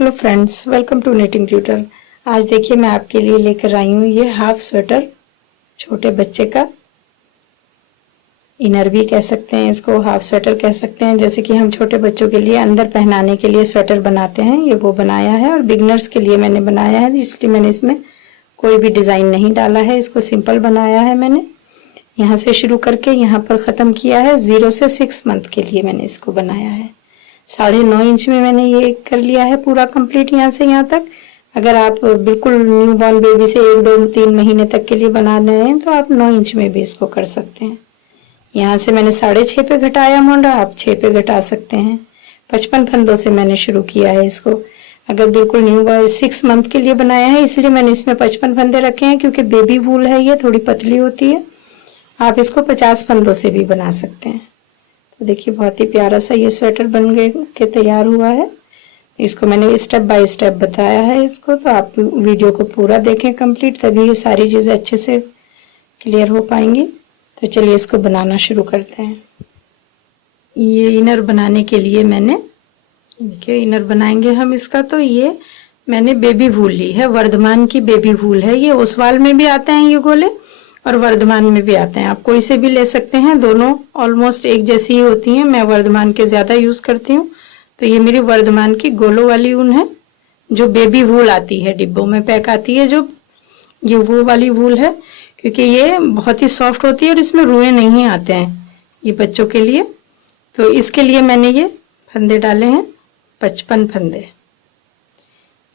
Hello friends, welcome to knitting tutor. आज देखिए मैं आपके लिए लेकर आई हूँ ये हाफ स्वेटर, छोटे बच्चे का। इनर भी कह सकते हैं इसको, हाफ स्वेटर कह सकते हैं। जैसे कि हम छोटे बच्चों के लिए अंदर पहनाने के लिए स्वेटर बनाते हैं, ये वो बनाया है। और बिगनर्स के लिए मैंने बनाया है, इसलिए मैंने इसमें कोई भी डिज़ाइन नहीं डाला है, इसको सिंपल बनाया है मैंने। यहाँ से शुरू करके यहाँ पर ख़त्म किया है। 0 से 6 मंथ के लिए मैंने इसको बनाया है। 9.5 इंच में मैंने ये कर लिया है पूरा कंप्लीट, यहाँ से यहाँ तक। अगर आप बिल्कुल न्यू बॉर्न बेबी से 1, 2, 3 महीने तक के लिए बना रहे हैं तो आप 9 इंच में भी इसको कर सकते हैं। यहाँ से मैंने 6.5 पे घटाया मोंडा, आप 6 पे घटा सकते हैं। 55 फंदों से मैंने शुरू किया है इसको। अगर बिल्कुल न्यू बॉर्न 6 मंथ के लिए बनाया है, इसलिए मैंने इसमें 55 फंदे रखे हैं, क्योंकि बेबी वूल है, ये थोड़ी पतली होती है। आप इसको 50 फंदों से भी बना सकते हैं। तो देखिए बहुत ही प्यारा सा ये स्वेटर बन के तैयार हुआ है। इसको मैंने स्टेप बाय स्टेप बताया है इसको, तो आप वीडियो को पूरा देखें कंप्लीट, तभी ये सारी चीज़ें अच्छे से क्लियर हो पाएंगी। तो चलिए इसको बनाना शुरू करते हैं। ये इनर बनाने के लिए मैंने, देखिए इनर बनाएंगे हम इसका। तो ये मैंने बेबी वूल ली है, वर्धमान की बेबी वूल है। ये ओसवाल में भी आते हैं ये गोले, और वर्धमान में भी आते हैं। आप कोई से भी ले सकते हैं, दोनों ऑलमोस्ट एक जैसी ही होती हैं। मैं वर्धमान के ज़्यादा यूज़ करती हूँ। तो ये मेरी वर्धमान की गोलों वाली ऊन है, जो बेबी वूल आती है, डिब्बों में पैक आती है जो, ये वो वाली वूल है। क्योंकि ये बहुत ही सॉफ्ट होती है और इसमें रुएं नहीं आते हैं ये बच्चों के लिए। तो इसके लिए मैंने ये फंदे डाले हैं, 55 फंदे।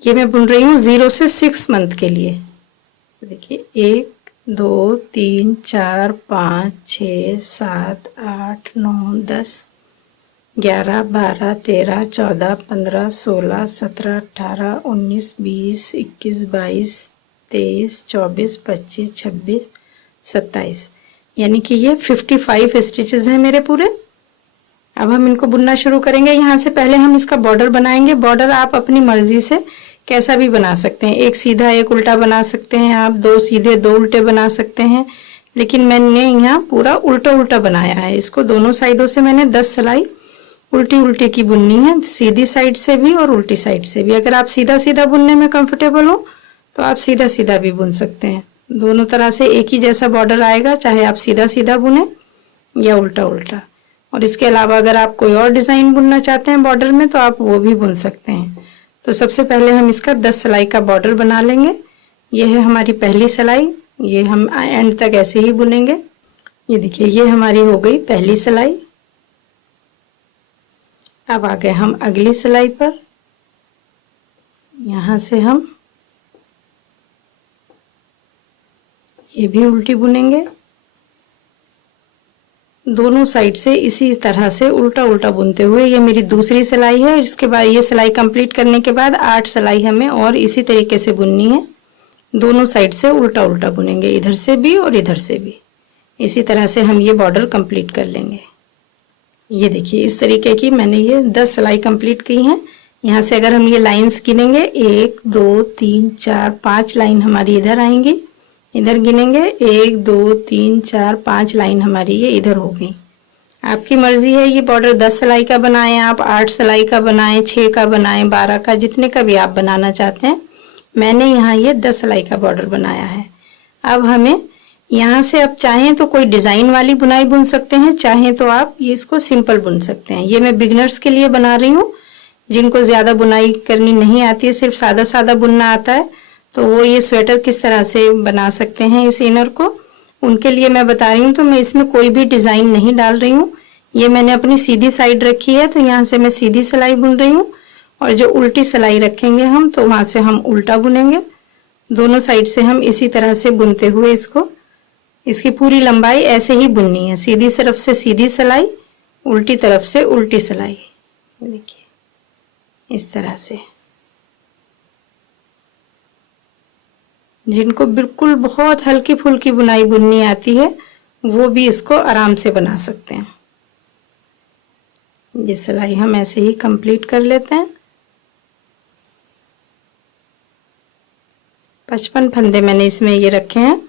ये मैं बुन रही हूँ 0 से 6 मंथ के लिए। देखिए 1, 2, 3, 4, 5, 6, 7, 8, 9, 10, 11, 12, 13, 14, 15, 16, 17, 18, 19, 20, 21, 22, 23, 24, 25, 26, 27, यानी कि ये 55 स्टिचेस हैं मेरे पूरे। अब हम इनको बुनना शुरू करेंगे। यहाँ से पहले हम इसका बॉर्डर बनाएंगे। बॉर्डर आप अपनी मर्जी से कैसा भी बना सकते हैं, एक सीधा एक उल्टा बना सकते हैं आप, 2 सीधे 2 उल्टे बना सकते हैं। लेकिन मैंने यहाँ पूरा उल्टा उल्टा बनाया है इसको। दोनों साइडों से मैंने 10 सिलाई उल्टी उल्टी की बुननी है, सीधी साइड से भी और उल्टी साइड से भी। अगर आप सीधा सीधा बुनने में कंफर्टेबल हो तो आप सीधा सीधा भी बुन सकते हैं। दोनों तरह से एक ही जैसा बॉर्डर आएगा, चाहे आप सीधा सीधा बुने या उल्टा उल्टा। और इसके अलावा अगर आप कोई और डिज़ाइन बुनना चाहते हैं बॉर्डर में तो आप वो भी बुन सकते हैं। तो सबसे पहले हम इसका 10 सिलाई का बॉर्डर बना लेंगे। ये है हमारी पहली सिलाई, ये हम एंड तक ऐसे ही बुनेंगे। ये देखिए ये हमारी हो गई पहली सिलाई। अब आ गए हम अगली सिलाई पर। यहाँ से हम ये भी उल्टी बुनेंगे, दोनों साइड से इसी तरह से उल्टा उल्टा बुनते हुए। ये मेरी दूसरी सिलाई है। इसके बाद ये सिलाई कंप्लीट करने के बाद 8 सिलाई हमें और इसी तरीके से बुननी है। दोनों साइड से उल्टा उल्टा बुनेंगे, इधर से भी और इधर से भी। इसी तरह से हम ये बॉर्डर कंप्लीट कर लेंगे। ये देखिए इस तरीके की मैंने ये 10 सिलाई कंप्लीट की हैं। यहाँ से अगर हम ये लाइंस गिनेंगे, 1, 2, 3, 4, 5 लाइन हमारी इधर आएंगी। इधर गिनेंगे 1, 2, 3, 4, 5 लाइन हमारी ये इधर हो गई। आपकी मर्जी है, ये बॉर्डर 10 सिलाई का बनाएं आप, 8 सिलाई का बनाएं, 6 का बनाएं, 12 का, जितने का भी आप बनाना चाहते हैं। मैंने यहाँ ये 10 सिलाई का बॉर्डर बनाया है। अब हमें यहाँ से, अब चाहें तो कोई डिज़ाइन वाली बुनाई बुन सकते हैं, चाहें तो आप ये इसको सिंपल बुन सकते हैं। ये मैं बिगनर्स के लिए बना रही हूँ, जिनको ज़्यादा बुनाई करनी नहीं आती है, सिर्फ सादा सादा बुनना आता है, तो वो ये स्वेटर किस तरह से बना सकते हैं इस इनर को, उनके लिए मैं बता रही हूँ। तो मैं इसमें कोई भी डिज़ाइन नहीं डाल रही हूँ। ये मैंने अपनी सीधी साइड रखी है, तो यहाँ से मैं सीधी सिलाई बुन रही हूँ। और जो उल्टी सिलाई रखेंगे हम, तो वहाँ से हम उल्टा बुनेंगे। दोनों साइड से हम इसी तरह से बुनते हुए इसको, इसकी पूरी लंबाई ऐसे ही बुननी है। सीधी तरफ से सीधी सिलाई, उल्टी तरफ से उल्टी सिलाई। देखिए इस तरह से। जिनको बिल्कुल बहुत हल्की फुल्की बुनाई बुननी आती है वो भी इसको आराम से बना सकते हैं। ये सिलाई हम ऐसे ही कंप्लीट कर लेते हैं। 55 फंदे मैंने इसमें ये रखे हैं।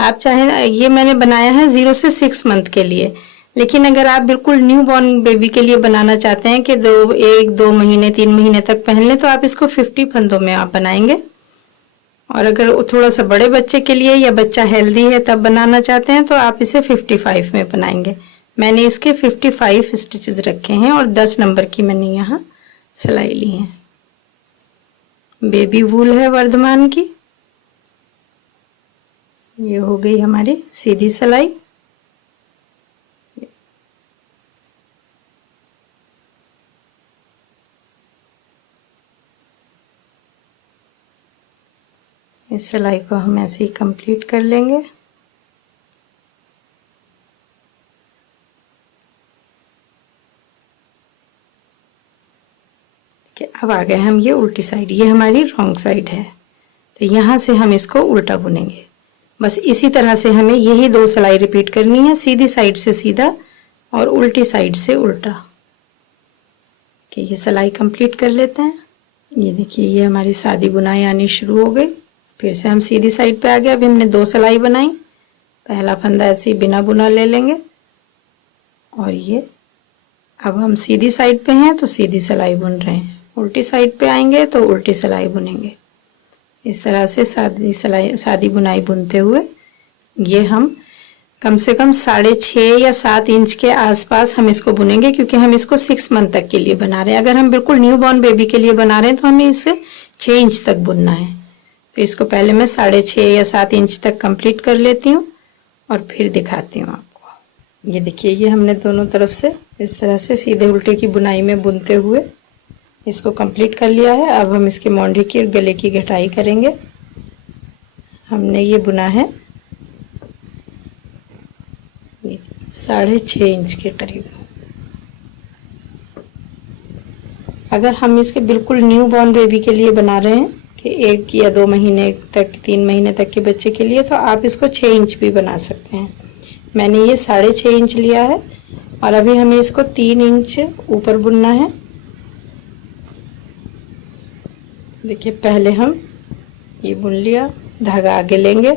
आप चाहे, ये मैंने बनाया है 0 से 6 मंथ के लिए, लेकिन अगर आप बिल्कुल न्यू बॉर्न बेबी के लिए बनाना चाहते हैं कि 1-2 महीने 3 महीने तक पहन लें, तो आप इसको 50 फंदों में आप बनाएंगे। और अगर थोड़ा सा बड़े बच्चे के लिए या बच्चा हेल्दी है तब बनाना चाहते हैं तो आप इसे 55 में बनाएंगे। मैंने इसके 55 स्टिचेस रखे हैं और 10 नंबर की मैंने यहाँ सिलाई ली है। बेबी वूल है वर्धमान की। ये हो गई हमारी सीधी सिलाई। इस सिलाई को हम ऐसे ही कंप्लीट कर लेंगे। कि अब आ गए हम ये उल्टी साइड, ये हमारी रॉन्ग साइड है, तो यहाँ से हम इसको उल्टा बुनेंगे। बस इसी तरह से हमें यही 2 सिलाई रिपीट करनी है, सीधी साइड से सीधा और उल्टी साइड से उल्टा। कि ये सिलाई कंप्लीट कर लेते हैं। ये देखिए ये हमारी सादी बुनाई आनी शुरू हो गई। फिर से हम सीधी साइड पे आ गए। अभी हमने 2 सिलाई बनाई। पहला फंदा ऐसे ही बिना बुना ले लेंगे और ये अब हम सीधी साइड पे हैं तो सीधी सिलाई बुन रहे हैं, उल्टी साइड पे आएंगे तो उल्टी सिलाई बुनेंगे। इस तरह से सादी बुनाई बुनते हुए ये हम कम से कम 6.5 या 7 इंच के आसपास हम इसको बुनेंगे, क्योंकि हम इसको 6 मंथ तक के लिए बना रहे हैं। अगर हम बिल्कुल न्यू बॉर्न बेबी के लिए बना रहे हैं तो हमें इसे 6 इंच तक बुनना है। तो इसको पहले मैं 6.5 या 7 इंच तक कंप्लीट कर लेती हूँ और फिर दिखाती हूँ आपको। ये देखिए ये हमने दोनों तरफ से इस तरह से सीधे उल्टे की बुनाई में बुनते हुए इसको कंप्लीट कर लिया है। अब हम इसके मोंढे की और गले की घटाई करेंगे। हमने ये बुना है 6.5 इंच के करीब। अगर हम इसके बिल्कुल न्यू बॉर्न बेबी के लिए बना रहे हैं कि 1 या 2 महीने तक 3 महीने तक के बच्चे के लिए, तो आप इसको 6 इंच भी बना सकते हैं। मैंने ये 6.5 इंच लिया है और अभी हमें इसको 3 इंच ऊपर बुनना है। देखिए पहले हम ये बुन लिया, धागा आगे लेंगे,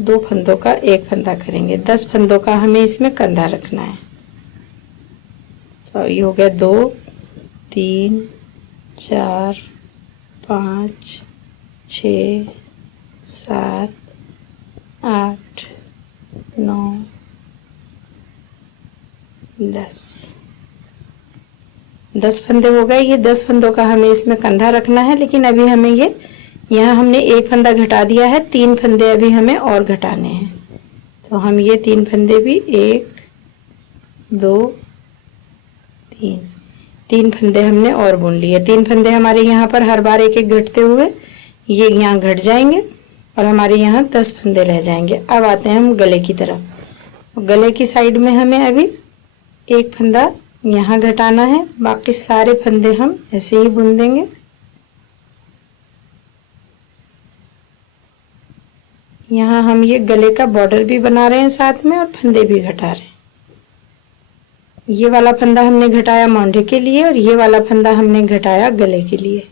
2 फंदों का 1 फंदा करेंगे, 10 फंदों का हमें इसमें कंधा रखना है। तो ये हो गया 2 3 4 5 6 7 8 9 10 फंदे हो गए। ये 10 फंदों का हमें इसमें कंधा रखना है, लेकिन अभी हमें ये यहाँ हमने 1 फंदा घटा दिया है, 3 फंदे अभी हमें और घटाने हैं। तो हम ये 3 फंदे भी 1 2 3 फंदे हमने और बुन लिए। 3 फंदे हमारे यहाँ पर हर बार एक एक घटते हुए ये यहाँ घट जाएंगे और हमारे यहाँ 10 फंदे रह जाएंगे। अब आते हैं हम गले की तरफ। गले की साइड में हमें अभी 1 फंदा यहाँ घटाना है, बाकी सारे फंदे हम ऐसे ही बुन देंगे। यहाँ हम ये गले का बॉर्डर भी बना रहे हैं साथ में और फंदे भी घटा रहे हैं। ये वाला फंदा हमने घटाया मोंढे के लिए और ये वाला फंदा हमने घटाया गले के लिए,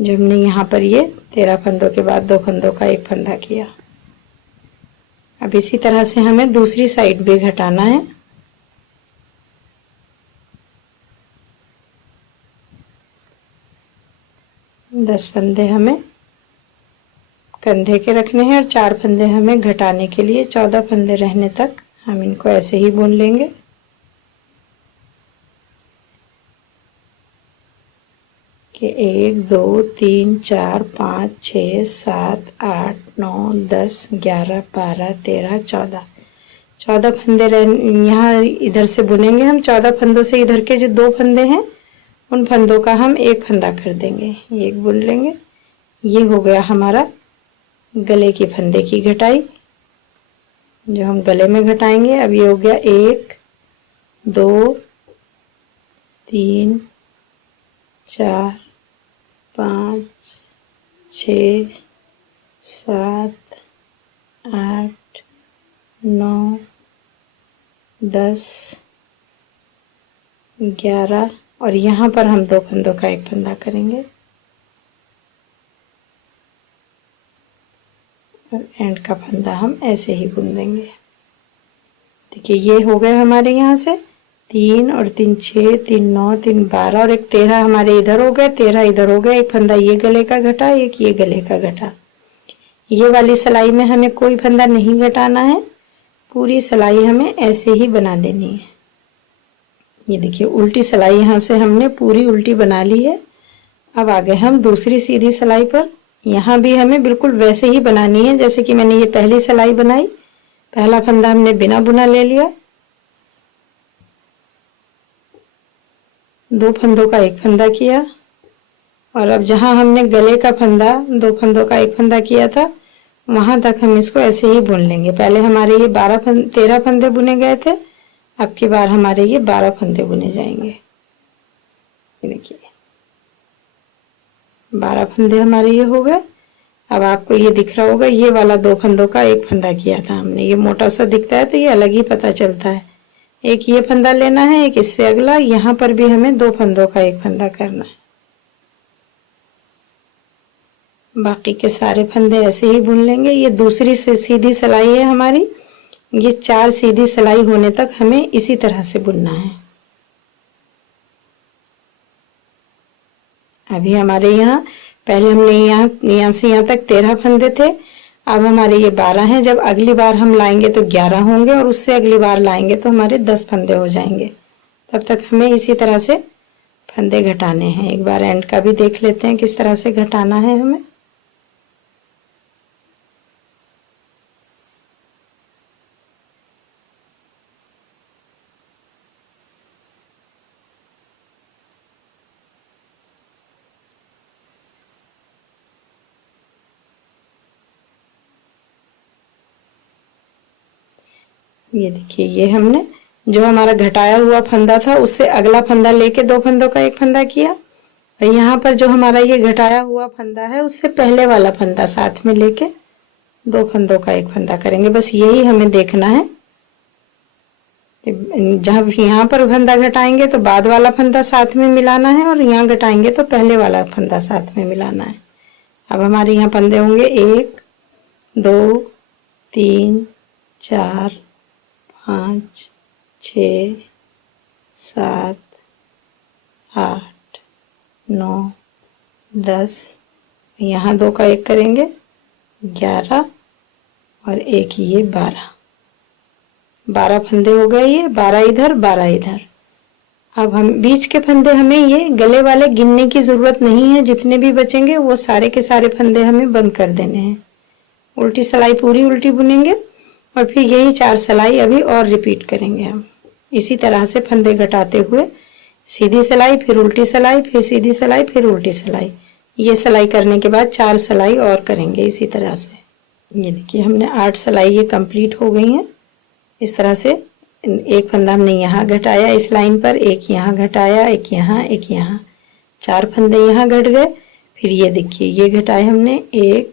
जो हमने यहाँ पर ये 13 फंदों के बाद 2 फंदों का 1 फंदा किया। अब इसी तरह से हमें दूसरी साइड भी घटाना है। दस फंदे हमें कंधे के रखने हैं और 4 फंदे हमें घटाने के लिए। 14 फंदे रहने तक हम इनको ऐसे ही बुन लेंगे। कि 1 2 3 4 5 6 7 8 9 10 11 12 13 14 फंदे यहाँ इधर से बुनेंगे हम। 14 फंदों से इधर के जो 2 फंदे हैं उन फंदों का हम 1 फंदा कर देंगे, 1 बुन लेंगे। ये हो गया हमारा गले की फंदे की घटाई, जो हम गले में घटाएंगे। अब ये हो गया 1 2 3 4 5 6 7 8 9 10 11 और यहाँ पर हम 2 फंदों का 1 फंदा करेंगे और एंड का फंदा हम ऐसे ही बुन देंगे। देखिए ये हो गए हमारे यहाँ से 3 और 3 6, 3 9, 3 12 और एक 13 हमारे इधर हो गए, 13 इधर हो गए। एक फंदा ये गले का घटा, एक ये गले का घटा। ये वाली सिलाई में हमें कोई फंदा नहीं घटाना है, पूरी सिलाई हमें ऐसे ही बना देनी है। ये देखिए उल्टी सिलाई यहाँ से हमने पूरी उल्टी बना ली है। अब आ गए हम दूसरी सीधी सिलाई पर। यहाँ भी हमें बिल्कुल वैसे ही बनानी है जैसे कि मैंने ये पहली सिलाई बनाई। पहला फंदा हमने बिना बुना ले लिया, 2 फंदों का एक फंदा किया और अब जहाँ हमने गले का फंदा 2 फंदों का एक फंदा किया था वहां तक हम इसको ऐसे ही बुन लेंगे। पहले हमारे ये 13 फंदे बुने गए थे, अब की बार हमारे ये 12 फंदे बुने जाएंगे। ये देखिए 12 फंदे हमारे ये हो गए। अब आपको ये दिख रहा होगा ये वाला 2 फंदों का एक फंदा किया था हमने, ये मोटा सा दिखता है तो ये अलग ही पता चलता है। एक ये फंदा लेना है, एक इससे अगला, यहाँ पर भी हमें 2 फंदों का एक फंदा करना है। बाकी के सारे फंदे ऐसे ही बुन लेंगे। ये दूसरी से सीधी सिलाई है हमारी, ये 4 सीधी सिलाई होने तक हमें इसी तरह से बुनना है। अभी हमारे यहाँ पहले हमने यहाँ से यहाँ तक 13 फंदे थे, अब हमारे ये 12 हैं। जब अगली बार हम लाएंगे तो 11 होंगे और उससे अगली बार लाएंगे तो हमारे 10 फंदे हो जाएंगे। तब तक हमें इसी तरह से फंदे घटाने हैं। एक बार एंड का भी देख लेते हैं किस तरह से घटाना है हमें। ये देखिए ये हमने जो हमारा घटाया हुआ फंदा था उससे अगला फंदा लेके 2 फंदों का एक फंदा किया और यहाँ पर जो हमारा ये घटाया हुआ फंदा है उससे पहले वाला फंदा साथ में लेके 2 फंदों का एक फंदा करेंगे। बस यही हमें देखना है। जब यहाँ पर फंदा घटाएंगे तो बाद वाला फंदा साथ में मिलाना है और यहाँ घटाएंगे तो पहले वाला फंदा साथ में मिलाना है। अब हमारे यहाँ फंदे होंगे 1 2 3 4 5 6 7 8 9 10, यहाँ 2 का एक करेंगे 11 और एक ये 12 फंदे हो गए। ये 12 इधर 12 इधर। अब हम बीच के फंदे हमें ये गले वाले गिनने की जरूरत नहीं है, जितने भी बचेंगे वो सारे के सारे फंदे हमें बंद कर देने हैं। उल्टी सिलाई पूरी उल्टी बुनेंगे और फिर यही 4 सिलाई अभी और रिपीट करेंगे हम। इसी तरह से फंदे घटाते हुए सीधी सिलाई, फिर उल्टी सिलाई, फिर सीधी सिलाई, फिर उल्टी सिलाई। ये सिलाई करने के बाद 4 सिलाई और करेंगे इसी तरह से। ये देखिए हमने 8 सिलाई ये कंप्लीट हो गई हैं। इस तरह से एक फंदा हमने यहाँ घटाया इस लाइन पर, एक यहाँ घटाया, एक यहाँ, एक यहाँ, 4 फंदे यहाँ घट गए। फिर ये देखिए ये घटाए हमने 1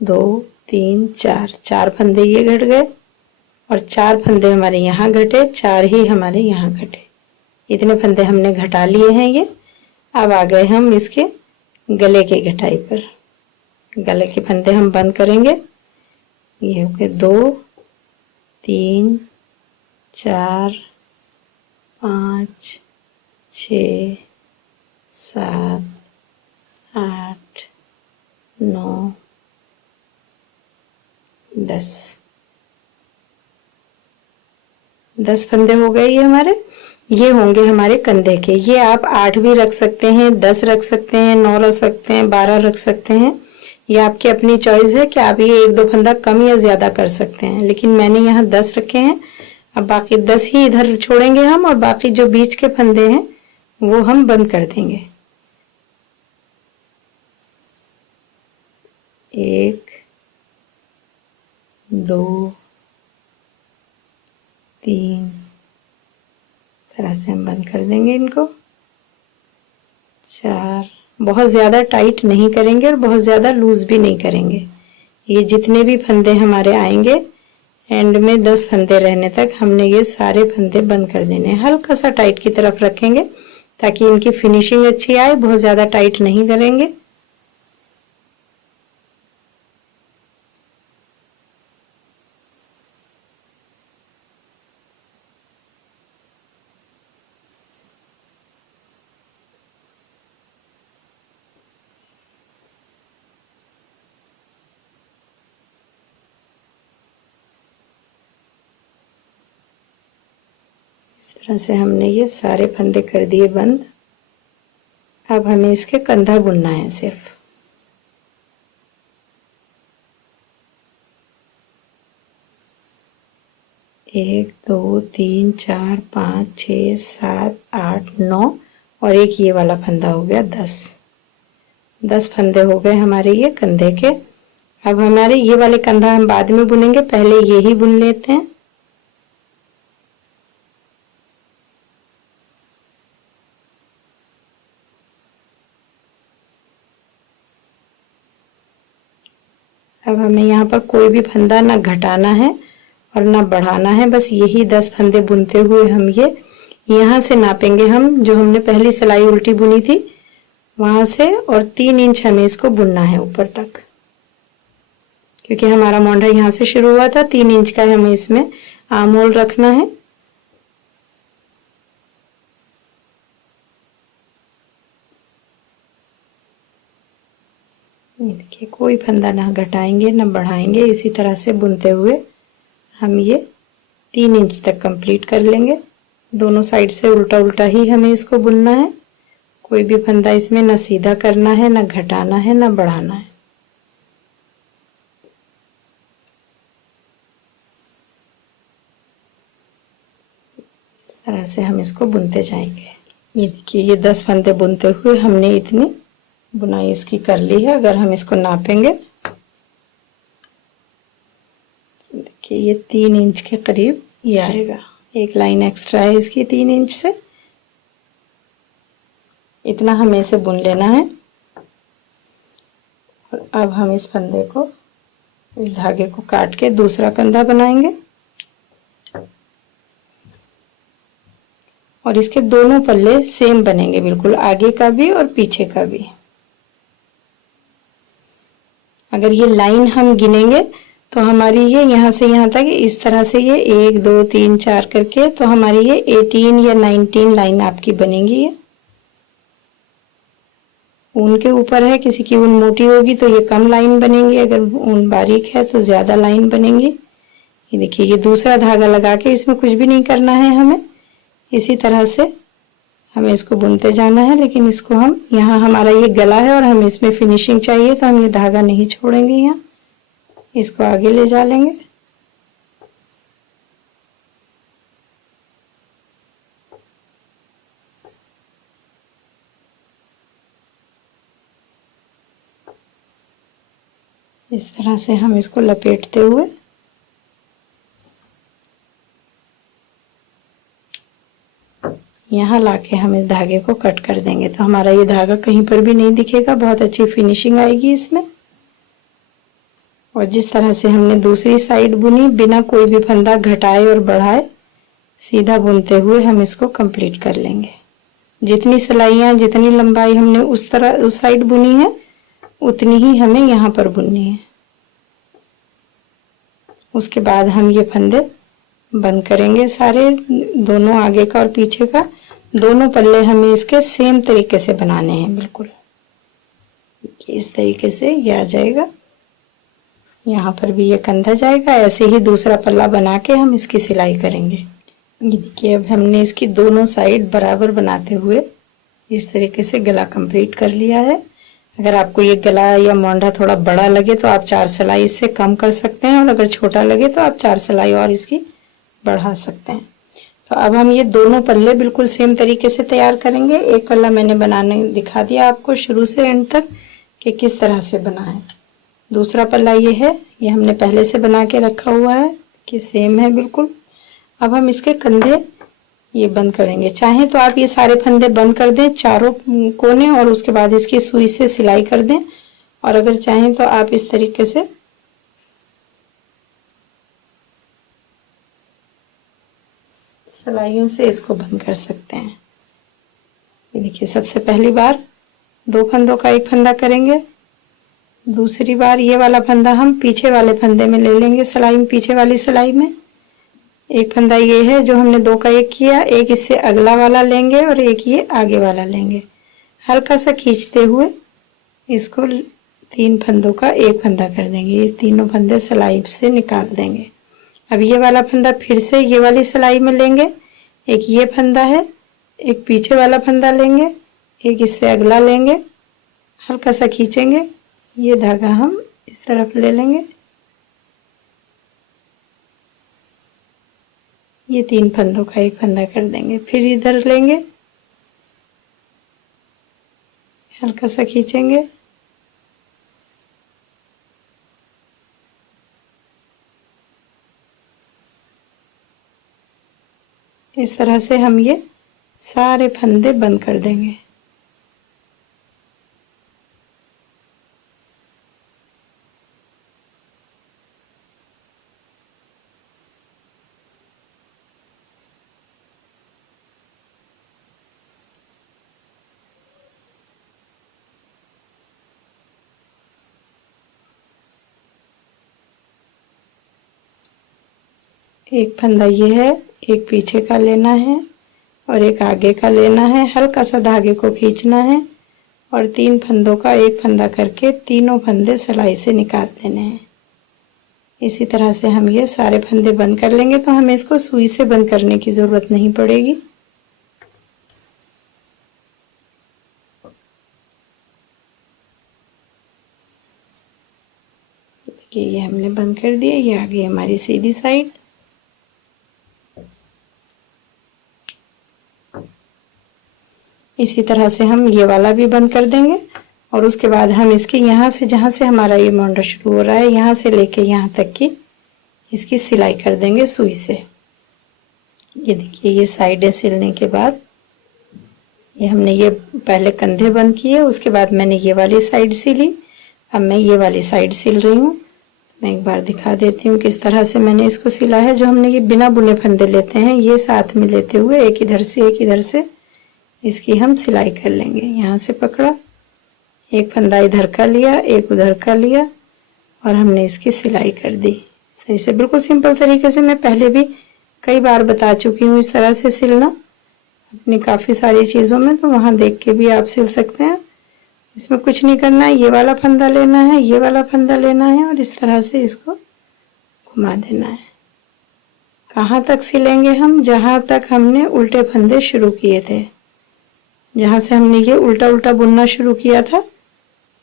2 3 4 फंदे ये घट गए और 4 फंदे हमारे यहाँ घटे, 4 ही हमारे यहाँ घटे। इतने फंदे हमने घटा लिए हैं ये। अब आ गए हम इसके गले के घटाई पर। गले के फंदे हम बंद करेंगे। ये हो गए 2 3 4 5 6 7 8 9 10 फंदे हो गए ये हमारे। ये होंगे हमारे कंधे के। ये आप 8 भी रख सकते हैं, 10 रख सकते हैं, 9 रख सकते हैं, 12 रख सकते हैं। ये आपकी अपनी चॉइस है कि आप ये 1-2 फंदा कम या ज्यादा कर सकते हैं, लेकिन मैंने यहाँ 10 रखे हैं। अब बाकी 10 ही इधर छोड़ेंगे हम और बाकी जो बीच के फंदे हैं वो हम बंद कर देंगे। 1 2 3 तरह से हम बंद कर देंगे इनको। 4, बहुत ज़्यादा टाइट नहीं करेंगे और बहुत ज़्यादा लूज भी नहीं करेंगे। ये जितने भी फंदे हमारे आएंगे एंड में 10 फंदे रहने तक हमने ये सारे फंदे बंद कर देने हैं। हल्का सा टाइट की तरफ रखेंगे ताकि इनकी फिनिशिंग अच्छी आए, बहुत ज़्यादा टाइट नहीं करेंगे। इस तरह से हमने ये सारे फंदे कर दिए बंद। अब हमें इसके कंधा बुनना है सिर्फ। एक, दो, तीन, चार, 5, 6, 7, 8, 9 और एक ये वाला फंदा हो गया 10। 10 फंदे हो गए हमारे ये कंधे के। अब हमारे ये वाले कंधा हम बाद में बुनेंगे, पहले ये ही बुन लेते हैं। अब हमें यहाँ पर कोई भी फंदा ना घटाना है और ना बढ़ाना है, बस यही 10 फंदे बुनते हुए हम ये यहाँ से नापेंगे हम, जो हमने पहली सिलाई उल्टी बुनी थी वहां से, और 3 इंच हमें इसको बुनना है ऊपर तक, क्योंकि हमारा मोंढा यहाँ से शुरू हुआ था। 3 इंच का हमें इसमें आर्म होल रखना है। ये देखिए, कोई फंदा ना घटाएंगे ना बढ़ाएंगे, इसी तरह से बुनते हुए हम ये 3 इंच तक कंप्लीट कर लेंगे। दोनों साइड से उल्टा उल्टा ही हमें इसको बुनना है। कोई भी फंदा इसमें ना सीधा करना है, ना घटाना है, ना बढ़ाना है। इस तरह से हम इसको बुनते जाएंगे। ये देखिए, ये 10 फंदे बुनते हुए हमने इतनी बुनाई इसकी कर ली है। अगर हम इसको नापेंगे, देखिए ये 3 इंच के करीब ये आएगा। एक लाइन एक्स्ट्रा है इसकी 3 इंच से, इतना हमें इसे बुन लेना है। और अब हम इस फंदे को, इस धागे को काट के दूसरा कंधा बनाएंगे और इसके दोनों पल्ले सेम बनेंगे, बिल्कुल आगे का भी और पीछे का भी। अगर ये लाइन हम गिनेंगे तो हमारी ये यहाँ से यहाँ तक इस तरह से ये 1, 2, 3, 4 करके, तो हमारी ये 18 या 19 लाइन आपकी बनेगी। ये ऊन के ऊपर है, किसी की ऊन मोटी होगी तो ये कम लाइन बनेंगी, अगर ऊन बारीक है तो ज्यादा लाइन बनेंगी। ये देखिए, ये दूसरा धागा लगा के इसमें कुछ भी नहीं करना है हमें, इसी तरह से हमें इसको बुनते जाना है। लेकिन इसको हम, यहाँ हमारा ये गला है और हमें इसमें फिनिशिंग चाहिए, तो हम ये धागा नहीं छोड़ेंगे, यहाँ इसको आगे ले जा लेंगे। इस तरह से हम इसको लपेटते हुए यहाँ लाके हम इस धागे को कट कर देंगे, तो हमारा ये धागा कहीं पर भी नहीं दिखेगा, बहुत अच्छी फिनिशिंग आएगी इसमें। और जिस तरह से हमने दूसरी साइड बुनी, बिना कोई भी फंदा घटाए और बढ़ाए, सीधा बुनते हुए हम इसको कंप्लीट कर लेंगे। जितनी सिलाइयाँ, जितनी लंबाई हमने उस तरह उस साइड बुनी है, उतनी ही हमें यहाँ पर बुननी है। उसके बाद हम ये फंदे बंद करेंगे सारे, दोनों आगे का और पीछे का। दोनों पल्ले हमें इसके सेम तरीके से बनाने हैं, बिल्कुल इस तरीके से ये आ जाएगा। यहाँ पर भी ये कंधा जाएगा। ऐसे ही दूसरा पल्ला बना के हम इसकी सिलाई करेंगे। ये देखिए, अब हमने इसकी दोनों साइड बराबर बनाते हुए इस तरीके से गला कंप्लीट कर लिया है। अगर आपको ये गला या मोंढा थोड़ा बड़ा लगे तो आप 4 सिलाई इससे कम कर सकते हैं, और अगर छोटा लगे तो आप 4 सिलाई और इसकी बढ़ा सकते हैं। तो अब हम ये दोनों पल्ले बिल्कुल सेम तरीके से तैयार करेंगे। एक पल्ला मैंने बनाने दिखा दिया आपको शुरू से एंड तक कि किस तरह से बना है। दूसरा पल्ला ये है, ये हमने पहले से बना के रखा हुआ है कि सेम है बिल्कुल। अब हम इसके कंधे ये बंद करेंगे। चाहें तो आप ये सारे फंदे बंद कर दें, चारों कोने, और उसके बाद इसकी सुई से सिलाई कर दें। और अगर चाहें तो आप इस तरीके से सिलाइयों से इसको बंद कर सकते हैं। ये देखिए, सबसे पहली बार 2 फंदों का एक फंदा करेंगे। दूसरी बार ये वाला फंदा हम पीछे वाले फंदे में ले लेंगे, सिलाई में, पीछे वाली सिलाई में। एक फंदा ये है जो हमने 2 का एक किया, एक इससे अगला वाला लेंगे और एक ये आगे वाला लेंगे। हल्का सा खींचते हुए इसको 3 फंदों का एक फंदा कर देंगे। ये तीनों फंदे सिलाई से निकाल देंगे। अब ये वाला फंदा फिर से ये वाली सिलाई में लेंगे, एक ये फंदा है, एक पीछे वाला फंदा लेंगे, एक इससे अगला लेंगे, हल्का सा खींचेंगे, ये धागा हम इस तरफ ले लेंगे, ये 3 फंदों का एक फंदा कर देंगे। फिर इधर लेंगे, हल्का सा खींचेंगे, इस तरह से हम ये सारे फंदे बंद कर देंगे। एक फंदा ये है, एक पीछे का लेना है और एक आगे का लेना है, हल्का सा धागे को खींचना है और 3 फंदों का एक फंदा करके तीनों फंदे सिलाई से निकाल देने हैं। इसी तरह से हम ये सारे फंदे बंद कर लेंगे, तो हमें इसको सुई से बंद करने की ज़रूरत नहीं पड़ेगी। देखिए ये हमने बंद कर दिया, ये आ गई हमारी सीधी साइड। इसी तरह से हम ये वाला भी बंद कर देंगे और उसके बाद हम इसके यहाँ से, जहाँ से हमारा ये मोंडा शुरू हो रहा है, यहाँ से लेके यहाँ तक की इसकी सिलाई कर देंगे सुई से। ये देखिए ये साइडें सिलने के बाद ये हमने ये पहले कंधे बंद किए, उसके बाद मैंने ये वाली साइड सिली। अब मैं ये वाली साइड सिल रही हूँ। मैं एक बार दिखा देती हूँ किस तरह से मैंने इसको सिला है। जो हमने ये बिना बुने फंदे लेते हैं, ये साथ में लेते हुए एक इधर से एक इधर से इसकी हम सिलाई कर लेंगे। यहाँ से पकड़ा, एक फंदा इधर का लिया, एक उधर का लिया और हमने इसकी सिलाई कर दी सही से। बिल्कुल सिंपल तरीके से मैं पहले भी कई बार बता चुकी हूँ इस तरह से सिलना अपनी काफ़ी सारी चीज़ों में, तो वहाँ देख के भी आप सिल सकते हैं। इसमें कुछ नहीं करना है, ये वाला फंदा लेना है, ये वाला फंदा लेना है और इस तरह से इसको घुमा देना है। कहाँ तक सिलेंगे हम? जहाँ तक हमने उल्टे फंदे शुरू किए थे, जहाँ से हमने ये उल्टा उल्टा बुनना शुरू किया था,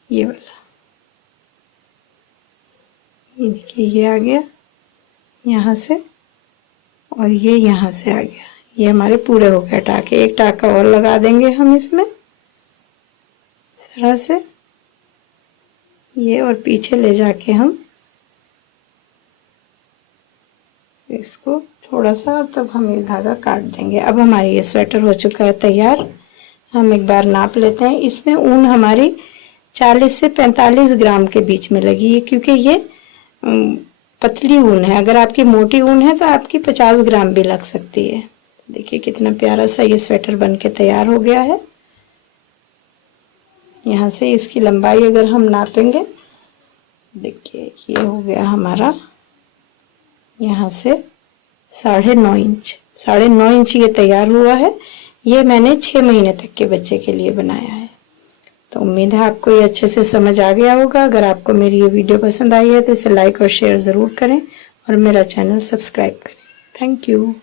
ये वाला। ये देखिए ये आ गया यहाँ से और ये यहाँ से आ गया। ये हमारे पूरे हो गए टाके। एक टाका और लगा देंगे हम इसमें इस तरह से, ये और पीछे ले जाके हम इसको थोड़ा सा, तब हम ये धागा काट देंगे। अब हमारी ये स्वेटर हो चुका है तैयार। हम एक बार नाप लेते हैं। इसमें ऊन हमारी 40 से 45 ग्राम के बीच में लगी है, क्योंकि ये पतली ऊन है। अगर आपकी मोटी ऊन है तो आपकी 50 ग्राम भी लग सकती है। देखिए कितना प्यारा सा ये स्वेटर बन के तैयार हो गया है। यहाँ से इसकी लंबाई अगर हम नापेंगे, देखिए ये हो गया हमारा यहाँ से 9.5 इंच। 9.5 इंच ये तैयार हुआ है। ये मैंने 6 महीने तक के बच्चे के लिए बनाया है। तो उम्मीद है आपको ये अच्छे से समझ आ गया होगा। अगर आपको मेरी ये वीडियो पसंद आई है तो इसे लाइक और शेयर ज़रूर करें और मेरा चैनल सब्सक्राइब करें। Thank you.